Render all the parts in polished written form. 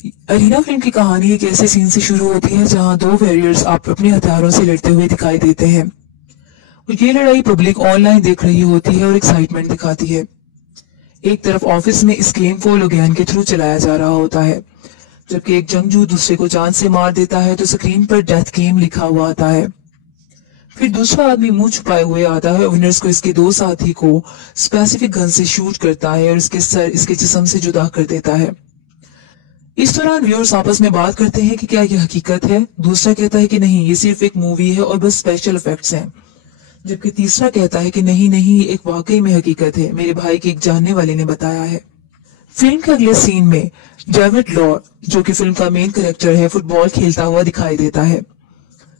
Arena film की कहानी एक ऐसे सीन से शुरू होती है जहां दो वॉरियर्स आप अपने हथियारों से लड़ते हुए दिखाई देते हैं और ये लड़ाई पब्लिक ऑनलाइन देख रही होती है और एक्साइटमेंट दिखाती है। एक तरफ ऑफिस में इस गेम को लोगैन के थ्रू चलाया जा रहा होता है, जबकि एक जंगजू दूसरे को जान से मार देता है तो स्क्रीन पर डेथ गेम लिखा हुआ आता है। फिर दूसरा आदमी मुंह छुपाए हुए आता है, विनर्स को इसके दो साथी को स्पेसिफिक गन से शूट करता है और इसके सर इसके जिस्म से जुदा कर देता है। इस दौरान व्यूअर्स आपस में बात करते हैं कि क्या यह हकीकत है। दूसरा कहता है कि नहीं, ये सिर्फ एक मूवी है और बस स्पेशल इफेक्ट्स हैं, जबकि तीसरा कहता है कि नहीं नहीं, ये एक वाकई में हकीकत है, मेरे भाई के एक जानने वाले ने बताया है। फिल्म के अगले सीन में डेविड लॉ, जो कि फिल्म का मेन कैरेक्टर है, फुटबॉल खेलता हुआ दिखाई देता है।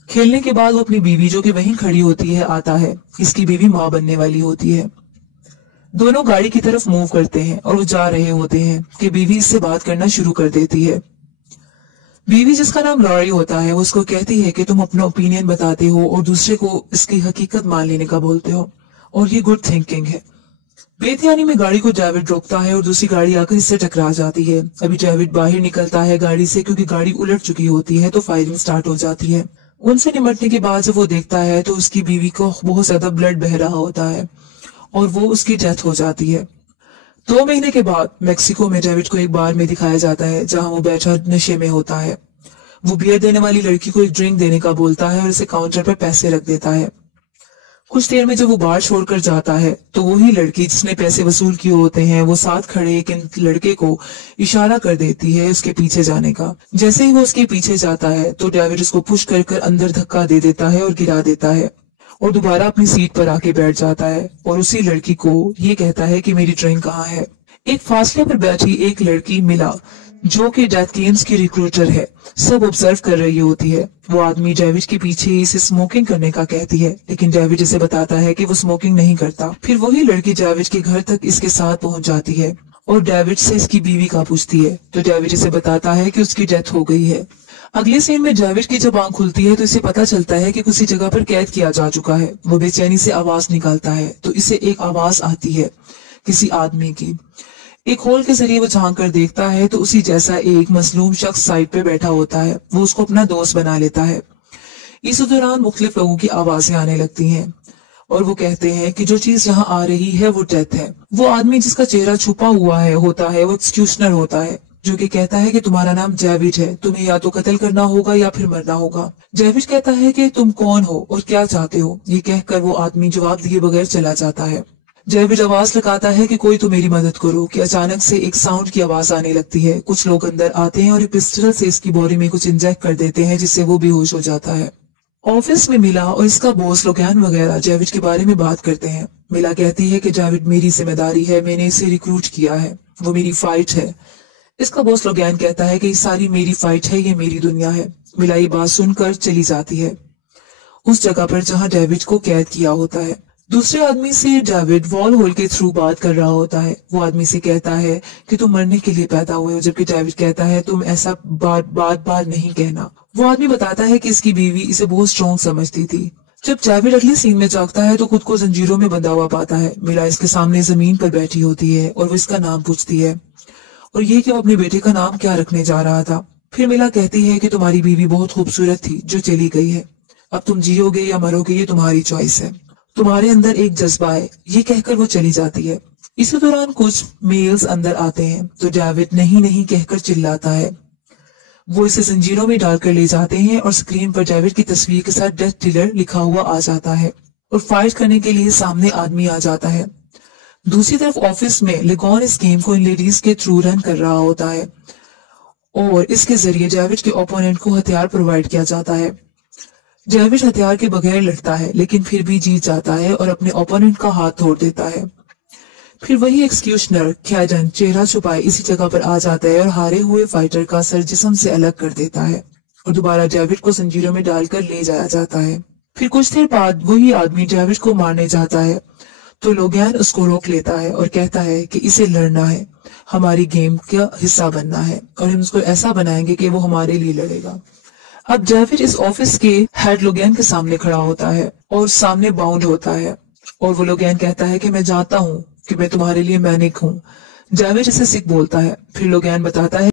खेलने के बाद वो अपनी बीवी, जो कि वहीं खड़ी होती है, आता है। इसकी बीवी माँ बनने वाली होती है। दोनों गाड़ी की तरफ मूव करते हैं और वो जा रहे होते हैं कि बीवी इससे बात करना शुरू कर देती है। बीवी, जिसका नाम लॉरी होता है, वो उसको कहती है कि तुम अपना ओपिनियन बताते हो और दूसरे को इसकी हकीकत मान लेने का बोलते हो, और ये गुड थिंकिंग है। बेध्यानी में गाड़ी को डेविड रोकता है और दूसरी गाड़ी आकर इससे टकरा जाती है। अभी डेविड बाहर निकलता है गाड़ी से, क्योंकि गाड़ी उलट चुकी होती है, तो फायरिंग स्टार्ट हो जाती है। उनसे निपटने के बाद जब वो देखता है तो उसकी बीवी को बहुत ज्यादा ब्लड बह रहा होता है और वो उसकी डेथ हो जाती है। 2 महीने के बाद मेक्सिको में डेविड को एक बार में दिखाया जाता है जहां वो बैठा नशे में होता है। वो बियर देने वाली लड़की को एक ड्रिंक देने का बोलता है और इसे काउंटर पर पैसे रख देता है। कुछ देर में जब वो बार छोड़कर जाता है तो वही लड़की जिसने पैसे वसूल किए होते हैं, वो साथ खड़े एक लड़के को इशारा कर देती है उसके पीछे जाने का। जैसे ही वो उसके पीछे जाता है तो डेविड उसको पुश कर अंदर धक्का दे देता है और गिरा देता है और दोबारा अपनी सीट पर आके बैठ जाता है और उसी लड़की को ये कहता है कि मेरी ड्रिंक कहाँ है। एक फासले पर बैठी एक लड़की मिला, जो कि डेथ गेम्स की रिक्रूटर है, सब ऑब्जर्व कर रही होती है। वो आदमी डेविड के पीछे इसे स्मोकिंग करने का कहती है, लेकिन डेविड इसे बताता है कि वो स्मोकिंग नहीं करता। फिर वही लड़की डेविड के घर तक इसके साथ पहुंच जाती है और डेविड से इसकी बीवी का पूछती है, तो डेविड इसे बताता है कि उसकी डेथ हो गई है। अगले सीन में डेविड की जब आंख खुलती है तो इसे पता चलता है कि किसी जगह पर कैद किया जा चुका है। वो बेचैनी से आवाज निकालता है तो इसे एक आवाज आती है किसी आदमी की। एक होल के जरिए वो झांक कर देखता है तो उसी जैसा एक मसलूम शख्स साइड पे बैठा होता है। वो उसको अपना दोस्त बना लेता है। इस दौरान मुख्तलिफ लोगों की आवाजें आने लगती हैं और वो कहते हैं कि जो चीज यहाँ आ रही है वो डेथ है। वो आदमी जिसका चेहरा छुपा हुआ है होता है, वो एक्सक्यूशनर होता है, जो कि कहता है कि तुम्हारा नाम डेविड है, तुम्हें या तो कत्ल करना होगा या फिर मरना होगा। डेविड कहता है कि तुम कौन हो और क्या चाहते हो। ये कहकर वो आदमी जवाब दिए बगैर चला जाता है। डेविड आवाज लगाता है कि कोई तो मेरी मदद करो कि अचानक से एक साउंड की आवाज आने लगती है। कुछ लोग अंदर आते हैं और एक पिस्टल से इसकी बॉडी में कुछ इंजेक्ट कर देते हैं, जिससे वो बेहोश हो जाता है। ऑफिस में मिला और इसका बॉस लोगैन वगैरह डेविड के बारे में बात करते हैं। मिला कहती है कि डेविड मेरी जिम्मेदारी है, मैंने इसे रिक्रूट किया है, वो मेरी फाइट है। इसका बॉस लोगैन कहता है कि ये सारी मेरी फाइट है, ये मेरी दुनिया है। मिला ये बात सुनकर चली जाती है उस जगह पर जहां डेविड को कैद किया होता है। दूसरे आदमी से डेविड वॉल होल के थ्रू बात कर रहा होता है। वो आदमी से कहता है कि तुम मरने के लिए पैदा हुए हो, जबकि डेविड कहता है तुम ऐसा बार नहीं कहना। वो आदमी बताता है कि इसकी बीवी इसे बहुत स्ट्रॉन्ग समझती थी। जब डेविड अगले सीन में जागता है तो खुद को जंजीरों में बंधा हुआ पाता है। मिला इसके सामने जमीन पर बैठी होती है और वो इसका नाम पूछती है और ये कि वो अपने बेटे का नाम क्या रखने जा रहा था। फिर मिला कहती है कि तुम्हारी बीवी बहुत खूबसूरत थी जो चली गई है, अब तुम जियोगे या मरोगे ये तुम्हारी चॉइस है, तुम्हारे अंदर एक जज्बा है। ये कहकर वो चली जाती है। इसी दौरान कुछ मेल्स अंदर आते हैं तो डेविड नहीं नहीं कहकर चिल्लाता है। वो इसे जंजीरों में डालकर ले जाते हैं और स्क्रीन पर डेविड की तस्वीर के साथ डेथ डीलर लिखा हुआ आ जाता है और फाइट करने के लिए सामने आदमी आ जाता है। दूसरी तरफ ऑफिस में लेगॉन इस गेम को इन लेडीज के थ्रू रन कर रहा होता है और इसके जरिए डेविड के ओपोनेंट को हथियार प्रोवाइड किया जाता है। डेविड हथियार के बगैर लड़ता है लेकिन फिर भी जीत जाता है और अपने ओपोनेंट का हाथ तोड़ देता है। फिर वही एक्सक्यूशनर कैडन चेहरा छुपाए इसी जगह पर आ जाता है और हारे हुए फाइटर का सर जिस्म से अलग कर देता है और दोबारा डेविड को जंजीरों में डालकर ले जाया जाता है। फिर कुछ देर बाद वही आदमी डेविड को मारने जाता है तो लोगैन उसको रोक लेता है और कहता है कि इसे लड़ना है, हमारी गेम का हिस्सा बनना है और हम उसको ऐसा बनाएंगे कि वो हमारे लिए लड़ेगा। अब डेविड इस ऑफिस के हेड लोगैन के सामने खड़ा होता है और सामने बाउंड होता है और वो लोगैन कहता है कि मैं जानता हूँ कि मैं तुम्हारे लिए मैनिक हूँ। डेविड इसे सिख बोलता है। फिर लोगैन बताता है